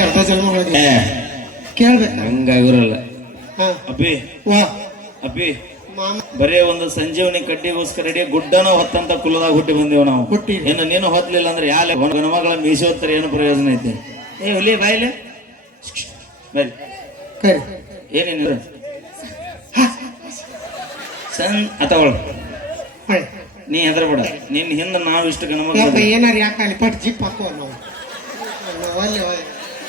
ಅರ್ಧ ಜನ್ಮ ಹೋಗಿ ಏ. ಕೇಳ್ಬೇಕ ಹಂಗಾಗಿರಲ್ಲ ಹಾ. ಅಪ್ಪಿ. ವಾ. ಅಪ್ಪಿ. ಮಾಮ. ಬರೇ ಒಂದು ಸಂಜೀವನಿ ಕಡ್ಡಿಗೋಸ್ಕರ ರೆಡಿ ಗುಡ್ಡನ ಹೊತ್ತಂತ ಕುಲದಾಗ ಹುಟ್ಟಿ ಬಂದೇವು ನಾವು. ಹುಟ್ಟಿ. ಏನು ನೀನು ಹೊತ್ತಲಿಲ್ಲ ಅಂದ್ರೆ ಯಾಲೆ? ಗಣಮಗಳ ಮೀಸೋತ್ತರ ಏನು ಪ್ರಯೋಜನ ಐತಿ? ಏ ಹುಲಿ ಬಾಯಿಲೆ ಬಾಯ್ ಕರಿ. ಏನೇನಿಲ್ಲ ಸನ್ ಅಥವಾ ಹೊಳೆ ನೀ ಹೆದರ್ಬೇಡ. ನಿನ್ನ ಹಿಂದೆ ನಾವು ಇಷ್ಟು ಗಣಮಗಳು ಏನಾರ ಯಾಕೆ ಅಲ್ಲಿ ಪಟ್ ಜಿಪ್ ಹಾಕೋ ನಾವು? ನಾವು ಅಲ್ಲಿ ಹೋಗಿ.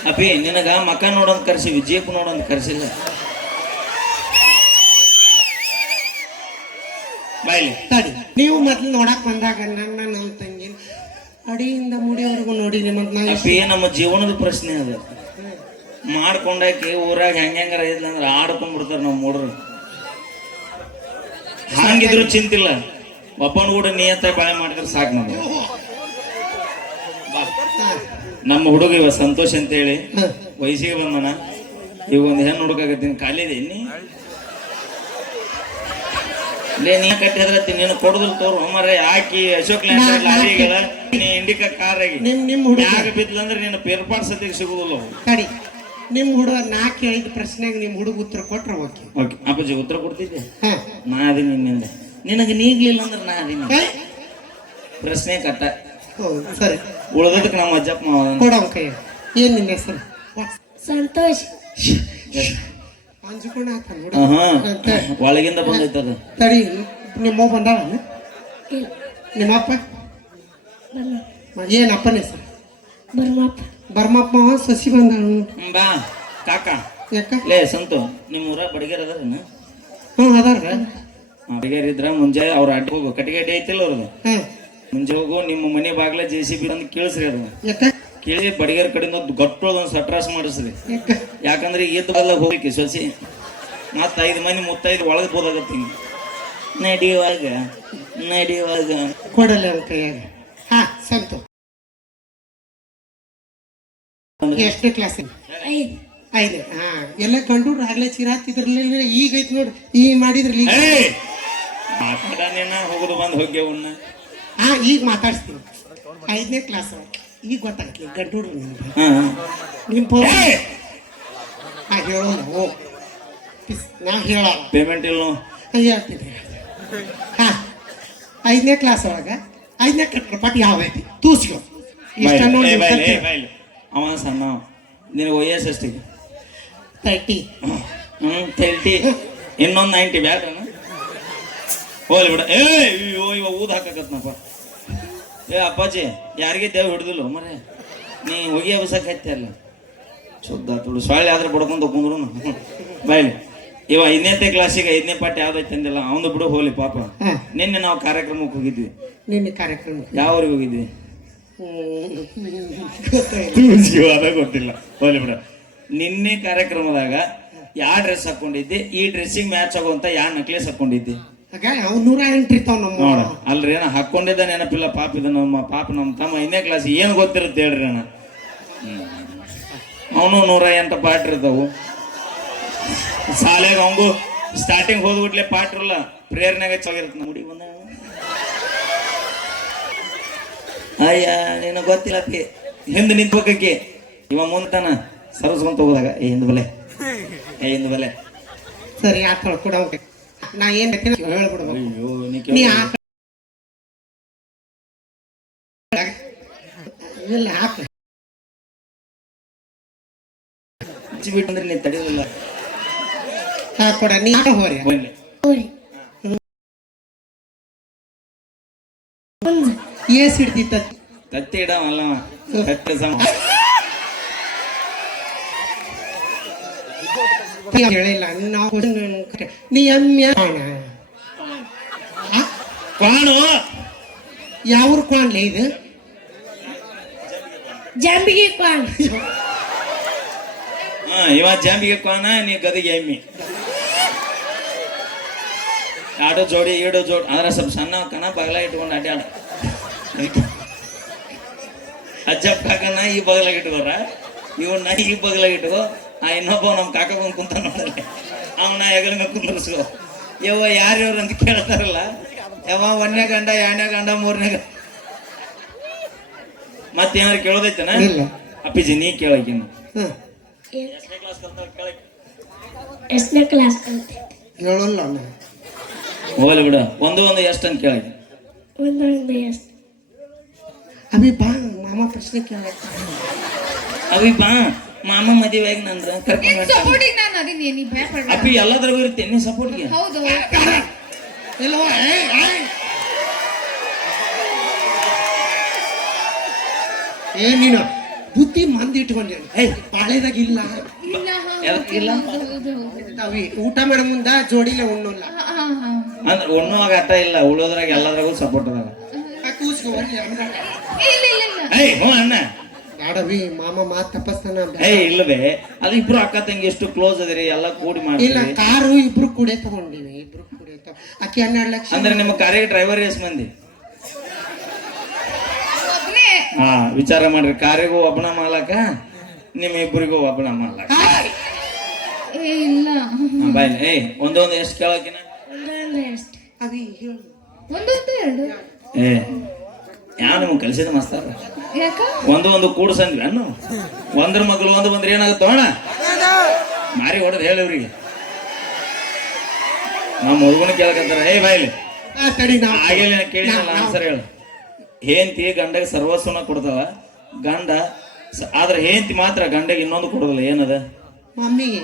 ಅಪ್ಪಿ ನಿನಗ ಮಕ ನೋಡೋಂತ ಕರ್ಸಿವಿ ಜೀಪ್ ನೋಡೋಂತ ಕರ್ಸಿಲ್ಲ. ಬಾಯ್ಲಿ ತಡಿ. ನೀವು ಮೊದ್ಲು ನೋಡಕ್ ಬಂದಾಗ ನನ್ನ ನಮ್ಮ ತಂಗಿ ಅಡಿಯಿಂದ ಮುಡಿಯವರೆಗೂ ನೋಡಿ ನಿಮ್ಮಂತ ನಾವು ಅಪ್ಪಿ ನಮ್ಮ ಜೀವನದ ಪ್ರಶ್ನೆ ಅದು. ಮಾಡ್ಕೊಂಡಾಕಿ ಊರಾಗ ಹೆಂಗ ಹೆಂಗಾರ ಇದ್ಲ ಅಂದ್ರೆ ಆಡ್ಕೊಂಡ್ಬಿಡ್ತಾರೆ ನಮ್ಮ ಹುಡ್ರು ಮೂಡ್ರು. ಹಂಗಿದ್ರು ಚಿಂತಿಲ್ಲ. ಒಬ್ಬನ ಕೂಡ ನಿಯತ್ತ ಬಾಳೆ ಮಾಡಿದ್ರೆ ಸಾಕು ನಮ್ಗೆ. ನಮ್ಮ ಹುಡುಗ ಇವ ಸಂತೋಷ್ ಅಂತ ಹೇಳಿ ವಯಸ್ಸಿಗೆ ಬಂದನ ಈಗ ಒಂದು ಹೆಣ್ಣು ಹುಡುಕಾಗತ್ತೀನಿ ಖಾಲಿದೆ ನೀ ಲೇ ನೀ ಕಟ್ಟಿ ಹೆದ್ರತ್ತಿ ನೀನು ಕೊಡುದಿಲ್ಲ ತೋರು. ಮರೆ ಹಾಕಿ ಅಶೋಕ್ ಲ್ಯಾಂಡ್ ನೀ ಇಂಡಿಕಾ ಕಾರ್ ಆಗಿ. ನಿಮ್ ನಿಮ್ ಹುಡುಗ. ಬಿದ್ಲಂದ್ರೆ ನಿನ್ನ ಪೇರ್ಪಾಡ್ ಸತಿಗೆ ಸಿಗುದಿಲ್ಲ ನಿಮ್ ಹುಡುಗ ನಾಕ್ ಐದು ಪ್ರಶ್ನೆಗೆ ನಿಮ್ ಹುಡುಗ ಉತ್ತರ ಕೊಟ್ರೆ ಓಕೆ. ಓಕೆ. ಅಪ್ಪಾಜಿ ಉತ್ತರ ಕೊಡ್ತಿದ್ದೆ? ನಾ ಅದೀನಿ ನಿನ್ನಿಂದ. ನಿನಗೆ ನೀಗ್ಲಿಲ್ಲ ಅಂದ್ರೆ ನಾ ಅದೀನಿ. ಪ್ರಶ್ನೆ ಕಟ್ಟ. ಹೌದು ಸರಿ. ಉಳಿದಕ್ಕೆ ನಮ್ಮ ಅಜ್ಜಪ್ಪ. ಕೊಡವ ಕೈ ಏನ್ ನಿನ್ನ ಹೆಸರು? ಸಂತೋಷ್. ಅಂಜುಕೊಂಡ ಒಳಗಿಂದ ಹುಡುಗ ಅದು. ತಡಿ ನಿಮ್ಮ ಬಂದಾವ ನಿಮ್ಮಪ್ಪ ಏನಪ್ಪನ ಹೆಸರು? ಬರ್ಮಪ್ಪ. ಬರ್ಮಪ್ಪ ಸಸಿ ಬಂದಾಳು ಬಾ. ಕಾಕ. ಯಾಕ? ಲೇ ಸಂತು ನಿಮ್ಮ ಊರ ಬಡಿಗೆರ್ ಅದಾರೇನ ಹ್ಞೂ ಅದಾರ. ಬಡಿಗೆರ್ ಇದ್ರ ಮುಂಜಾನೆ ಅವ್ರ ಅಡ್ಡ ಹೋಗು. ಕಟ್ಟಿಗೆ ಅಡ್ಡಿ ಐತಿಲ್ಲ ಅವ್ರದ್ದು ಹಾಂ. ಮುಂಜೆ ಹೋಗು ನಿಮ್ಮ ಮನೆ ಬಾಗ್ಲ ಜೆ ಸಿ ಬಿ ತಂದು ಕೇಳಿಸ್ರಿ ಅದು ಯಾಕ? ಕೇಳಿ ಬಡಿಗೆರ್ ಕಡೆಯಿಂದ ಗಟ್ಟೋದೊಂದು ಸಟ್ರಾಸ್ ಮಾಡಿಸ್ರಿ. ಯಾಕ? ಯಾಕಂದ್ರೆ ಎದ್ದು ಬಲ್ಲ ಹೋಗ್ಲಿಕ್ಕೆ ಸೊಸಿ ಮತ್ತ ಐದು ಮನೆ ಮುತ್ತೈದು ಒಳಗೆ ಬೋದಾಗತ್ತೀನಿ ನಡಿಯುವಾಗ ನಡಿಯುವಾಗ. ಕೊಡಲ್ಲ ಕೈಯಾಗ. ಹಾ ಸಂತು. ಎಷ್ಟು ಕ್ಲಾಸ್ ಐದು. ಐದು. ಹಾ ಎಲ್ಲ ಕಂಡು ಆಗ್ಲೇ ಚಿರಾತಿದ್ರಲ್ಲ ಈಗ ಐತಿ ನೋಡ್ರಿ ಈ ಏಯ್! ಮಾತಾಡನೇನ? ಹೋಗುದು ಬಂದು ಹೋಗ್ಯ ಉಣ್ಣ ಹಾ ಈಗ ಮಾತಾಡ್ತೀನಿ ಐದನೇ ಕ್ಲಾಸ್ ಈಗ ಗೊತ್ತಾಗ್ಲಿ ಗಂಡು ನಿಮ್ಗೆ ನಿಮ್ಮ ಫೋನ್ ಹಾ ಹೇಳೋಲ್ಲ ಓ ನಾ ಹೇಳ ಪೇಮೆಂಟ್ ಇಲ್ಲ ಹೇಳ್ತೀನಿ ಹಾ. ಐದನೇ ಕ್ಲಾಸ್ ಒಳಗ ಐದನೇ ಕಟ್ಟಪಟ್ಟು ಯಾವ ಐತಿ? ತೂಸ್ಕೊ. ಇಷ್ಟ ನೋಡಿ ಅವ ಸಣ್ಣ ನಿನಗೆ ವಯಸ್ಸು ಎಷ್ಟಿಗೆ ತರ್ಟಿ. ಹ್ಞೂ ತರ್ಟಿ. ಇನ್ನೊಂದು ನೈಂಟಿ ಬ್ಯಾಡ ಹೋಗ್ಲಿ ಬಿಡ. ಏ ಅಯ್ಯೋ ಇವ ಊದ್ ಹಾಕಕತ್ನಪ್ಪ. ಏ ಅಪ್ಪಾಜಿ ಯಾರಿಗೆ ದೇವ್ ಹಿಡ್ದಿಲ್ಲ ಮರೆ ನೀ ಹೋಗಿ ಅವಸಕ್ಕೆ ಹತ್ತಿ ಶುದ್ಧ ತುಳು ಸೊಳ್ಳೆ ಆದ್ರೆ ಬಡ್ಕೊಂಡು ಕುಂದ್ರು ಬೈಲಿ. ಇವ ಐದನೇ ಕ್ಲಾಸಿಗೆ ಐದನೇ ಪಾಠ ಯಾವ್ದೈತೆ ಅಂದಿಲ್ಲ ಅವನು ಬಿಡು ಹೋಗ್ಲಿ ಪಾಪ. ನಿನ್ನೆ ನಾವು ಕಾರ್ಯಕ್ರಮಕ್ಕೆ ಹೋಗಿದ್ವಿ. ನಿನ್ನೆ ಕಾರ್ಯಕ್ರಮ ಯಾವ್ರಿಗೆ ಹೋಗಿದ್ವಿ? ಜೀವಾದ ಗೊತ್ತಿಲ್ಲ. ಹೋಗ್ಲಿ ಬಿಡ. ನಿನ್ನೆ ಕಾರ್ಯಕ್ರಮದಾಗ ಯಾವ ಡ್ರೆಸ್ ಹಾಕೊಂಡಿದ್ದೆ? ಈ ಡ್ರೆಸ್ಸಿಗೆ ಮ್ಯಾಚ್ ಆಗುವಂತ ಯಾವ ನೆಕ್ಲೆಸ್ ಹಾಕೊಂಡಿದ್ದೆ? ನೂರ ಎಂಟು ಇರ್ತಾವ ನಮ್ಮ ನೋಡ ಅಲ್ರಿ ಏನ ಹಾಕೊಂಡಿದ್ದ ನೆನಪಿಲ್ಲ ಪಾಪ ಇದು ನಮ್ಮ ಪಾಪ ನಮ್ಮ ತಮ್ಮ ಇನ್ನೇ ಕ್ಲಾಸ್ ಏನು ಗೊತ್ತಿರುತ್ತೆ ಹೇಳ್ರಿ ಅಣ್ಣ? ಅವನು ನೂರ ಎಂಟು ಪಾಠ ಇರ್ತಾವು. ಶಾಲೆಗೆ ಅವಂಗು ಸ್ಟಾರ್ಟಿಂಗ್ ಹೋದ್ಬಿಟ್ಲೆ ಪಾಠ ಇರಲ್ಲ ಪ್ರೇರಣೆಗೆ ಹೆಚ್ಚಾಗಿರುತ್ತೆ ನಮ್ಮ ಹುಡುಗಿ ಬಂದ ಅಯ್ಯ ನಿನ್ನ ಗೊತ್ತಿಲ್ಲ ಅಪ್ಪಿ. ಹಿಂದೆ ನಿಂತ್ಬೇಕಕ್ಕೆ ಇವ ಮುಂತಾನ ಸರಸ್ಕೊಂತ ಹೋದಾಗ ಏ ಹಿಂದ್ ಬಲೆ. ಏ ಹಿಂದ್ ಬಲೆ. ಸರಿ ಆತಳ ಕೊಡ ನಾ ಏನ್ ಬೇಕಂತ ಹೇಳ್ಬಿಡ್ಬೇಕು ಅಯ್ಯೋ ನೀ ನೀ ಕೇಳು. ಆತ ಇಲ್ಲ ಆತ ಹಚ್ಚಿ ಬಿಟ್ಟಂದ್ರೆ ನೀ ತಡೆಯೋದಿಲ್ಲ ಹಾ ಕೊಡ ನೀ ಆಟ ಹೋರಿ ಬನ್ನಿ ಹೋರಿ ಏಸ್ ಹಿಡ್ದಿತ್ತ ಕತ್ತಿ ಇಡವಲ್ಲವ ಕತ್ತಿ ಸಮ ಹೇಳಿಲ್ಲ ನಾವು ನೀ ಎಮ್ಮೆ ಕಾಣು? ಯಾವ್ರ ಕ್ವಾನ್ಲೆ ಇದು? ಜಂಬಿಗೆ ಕಾಣ್ ಹಾ ಇವ ಜಾಂಬಿಗೆ ಕಾಣ ನೀ ಗದಿಗೆ ಎಮ್ಮಿ. ಆಡೋ ಜೋಡಿ ಈಡೋ ಜೋಡಿ. ಆದ್ರೆ ಸ್ವಲ್ಪ ಸಣ್ಣ ಕಣ ಬಗಲ ಇಟ್ಕೊಂಡು ಅಡ್ಡಾಡ ಅಜ್ಜಪ್ಪ ಕಾಕನ ಈ ಬಗಲಾಗ ಇಟ್ಕೋರ ಇವನ್ನ ಈ ಬಗಲಾಗ ಇಟ್ಕೋ. ಆ ಇನ್ನೊಬ್ಬ ನಮ್ಮ ಕಾಕ ಬಂದು ಕುಂತ ನೋಡಲ್ಲಿ. ಅವನ ಹೆಗಲ ಮೇಲೆ ಕುಂದರ್ಸು ಯವ್ವ ಯಾರ್ಯವ್ರು ಅಂತ ಕೇಳ್ತಾರಲ್ಲ. ಯಾವ ಒಂದನೇ ಗಂಡ ಎರಡನೇ ಗಂಡ ಮೂರನೇ ಗಂಡ. ಮತ್ತೇನಾರು ಕೇಳೋದೈತನ? ಇಲ್ಲ. ಅಪ್ಪಿಜಿ ನೀ ಕೇಳಕಿನ ಹೋಗಲಿ ಎಷ್ಟನೇ ಕ್ಲಾಸ್ ಕಲ್ತೆ? ಹೇಳಲ್ಲ ನಾನು ಹೋಗ್ಲಿ ಬಿಡ. ಒಂದು ಒಂದು ಎಷ್ಟು ಅಂತ ಕೇಳಿ. ಒಂದೊಂದು ಎಷ್ಟು? ಅಭಿ ಬಾ ಮಾಮ ಪ್ರಶ್ನೆ ಕೇಳ ಅವಿ ಬಾ. ಮಾಮ ಮದುವೆಯಾಗಿ ನಂದ್ರ. ಸಪೋರ್ಟಿಗೆ ನಾನು ಅದೀನಿ ನೀ ಭಯಪಡ ಅಪ್ಪಿ ಎಲ್ಲದ್ರಾಗೂ ಇರುತ್ತೆ ನೀ ಸಪೋರ್ಟ್ ಹೌದು. ಏ ನೀನು ಬುದ್ಧಿ ಮಂದಿ ಇಟ್ಕೊಂಡಿ ಏಯ್. ಬಾಳೆದಾಗ ಇಲ್ಲ. ಊಟ ಮಾಡೋ ಮುಂದ ಜೋಡಿಲೆ ಉಣ್ಣಲ್ಲ. ಅಂದ್ರೆ ಉಣ್ಣುವಾಗ ಅಟ್ಟ ಇಲ್ಲ. ಉಳೋದ್ರಾಗ ಎಲ್ಲದ್ರಾಗೂ ಸಪೋರ್ಟ್ ಅದಾವ. ಕೂಸ್ಕೊ ಏಯ್ ಹ್ಞೂ ಅಣ್ಣ. ಬ್ಯಾಡವಿ ಮಾಮ ಮಾತ್ ತಪ್ಪಸ್ತಾನ ಏ ಇಲ್ಲವೇ? ಅದು ಇಬ್ರು ಅಕ್ಕ ತಂಗಿ ಎಷ್ಟು ಕ್ಲೋಸ್ ಅದಿರಿ ಎಲ್ಲ ಕೂಡಿ ಇಲ್ಲ ಮಾಡ್ತೀರಿ ಕಾರು ಇಬ್ರು ಕೂಡೆ ತಗೊಂಡಿವಿ ಇಬ್ರು ಕೂಡೆ ತಗೊ- ಆಕಿ ಹನ್ನೆರಡು ಲಕ್ಷ. ಅಂದ್ರೆ ನಿಮ್ಮ ಕಾರಿಗೆ ಡ್ರೈವರ್ ಎಷ್ಟ್ ಮಂದಿ? ಒಬ್ನೇ. ಹಾ ವಿಚಾರ ಮಾಡ್ರಿ ಕಾರಿಗೂ ಒಬ್ಬನ ಮಾಲಕ ನಿಮ್ಮ ಇಬ್ಬರಿಗೂ ಒಬ್ಬನ ಮಾಲಕ. ಏ ಇಲ್ಲ. ಹಾ, ಬಾಯ್ ಏಯ್ ಒಂದೊಂದು ಎಷ್ಟು ಕೇಳಕಿನ? ಒಂದೊಂದು ಎಷ್ಟು? ಅವಿ ಹೇಳು. ಒಂದೊಂದು ಎರಡು. ಏ ಯಾವ ನಿಮ್ಗೆ ಕಲಿಸಿದ ಮಾಸ್ತಾರ? ಒಂದು ಒಂದು ಕೂಡ್ಸಂದ್ವಿ ಅನ್ನು. ಒಂದ್ರ ಮಗಳು ಒಂದು ಬಂದ್ರೆ ಏನಾಗುತ್ತೆ ಅಣ್ಣ? ಮಾರಿ ಹೊಡೆದ್ ಹೇಳಿ ಇವ್ರಿಗೆ. ನಮ್ಮ ಹುಡುಗನ ಕೇಳಕತ್ತಾರ ಏ ಬಾಯ್ಲಿ ಆಗಿಲ್ಲ ಕೇಳಿನಲ್ಲ ಆನ್ಸರ್ ಹೇಳು. ಹೇಂತಿ ಗಂಡಗೆ ಸರ್ವಸ್ವನ ಕೊಡ್ತಾವ ಗಂಡ ಆದ್ರೆ ಹೇಂತಿ ಮಾತ್ರ ಗಂಡಗೆ ಇನ್ನೊಂದು ಕೊಡೋದಿಲ್ಲ ಏನದ? ಮಮ್ಮಿಗೆ.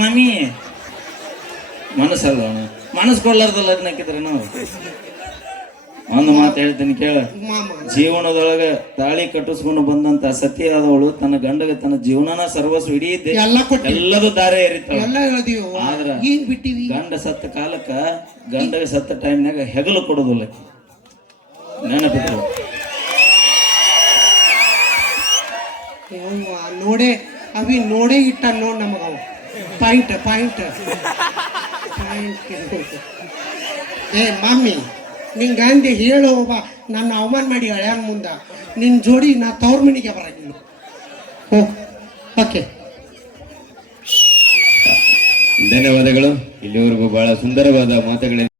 ಮಮ್ಮಿ. ಮನಸ್ಸಲ್ಲ ಮನಸ್ಸು ಕೊಡ್ಲಾರ್ದಲ್ಲ ಲಗ್ನ ಹಾಕಿದ್ರೆ ನಾವು? ಒಂದು ಮಾತು ಹೇಳ್ತೀನಿ ಕೇಳ. ಮಾಮ. ಜೀವನದೊಳಗ ತಾಳಿ ಕಟ್ಟಿಸ್ಕೊಂಡು ಬಂದಂತ ಸತಿಯಾದವಳು ತನ್ನ ಗಂಡಗ ತನ್ನ ಜೀವನನ ಸರ್ವಸ್ವ ಇಡೀ ಎಲ್ಲ ಕೊಟ್ಟಿ ಎಲ್ಲದೂ ದಾರೆ ಆದ್ರ ಈಗ ಬಿಟ್ಟಿವಿ? ಗಂಡ ಸತ್ತ ಕಾಲಕ್ಕ ಗಂಡಗ ಸತ್ತ ಟೈಮ್ನಾಗ ಹೆಗಲು ಕೊಡೋದಿಲ್ಲ. ನೆನಪಿದ್ರು ನೋಡೇ ಅವಿ ನೋಡೇ ಇಟ್ಟ ನೋಡ್ ನಮಗ ಪಾಯಿಂಟ್ ಪಾಯಿಂಟ್ ಪಾಯಿಂಟ್ ಏ ಮಮ್ಮಿ ನಿಂಗ ಗಾಂಧಿ ಹೇಳು ಒಬ್ಬ ನನ್ನ ಅವಮಾನ ಮಾಡಿ ಹಳ್ಯಾನ ಮುಂದ, ನಿನ್ ಜೋಡಿ ನಾ ತವ್ರ ಮನೆಗೆ ಬರಾಗಿಲ್ಲ ಹೋಗ್ ಓಕೆ. ಧನ್ಯವಾದಗಳು. ಇಲ್ಲಿವರೆಗೂ ಬಹಳ ಸುಂದರವಾದ ಮಾತುಗಳಿಂದ